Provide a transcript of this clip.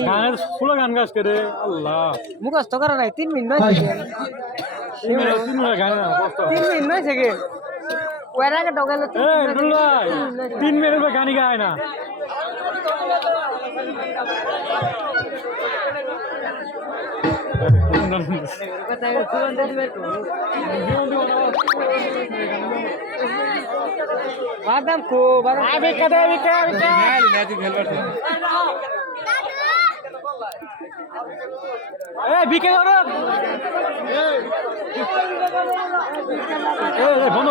গানের পুরো গান গাছ করে আল্লাহ মুখস্থ করা নাই 3 মিনিট 9 সেকেন্ড 3 মিনিট গান না কষ্ট 3 মিনিট 9 সেকেন্ড ওর আগে ঢোকাল 3 মিনিট গানি গায় না বাদাম কো বাদাম আবে কাদে বিকা বিকা এই বিকে ধরো এই বন্ধ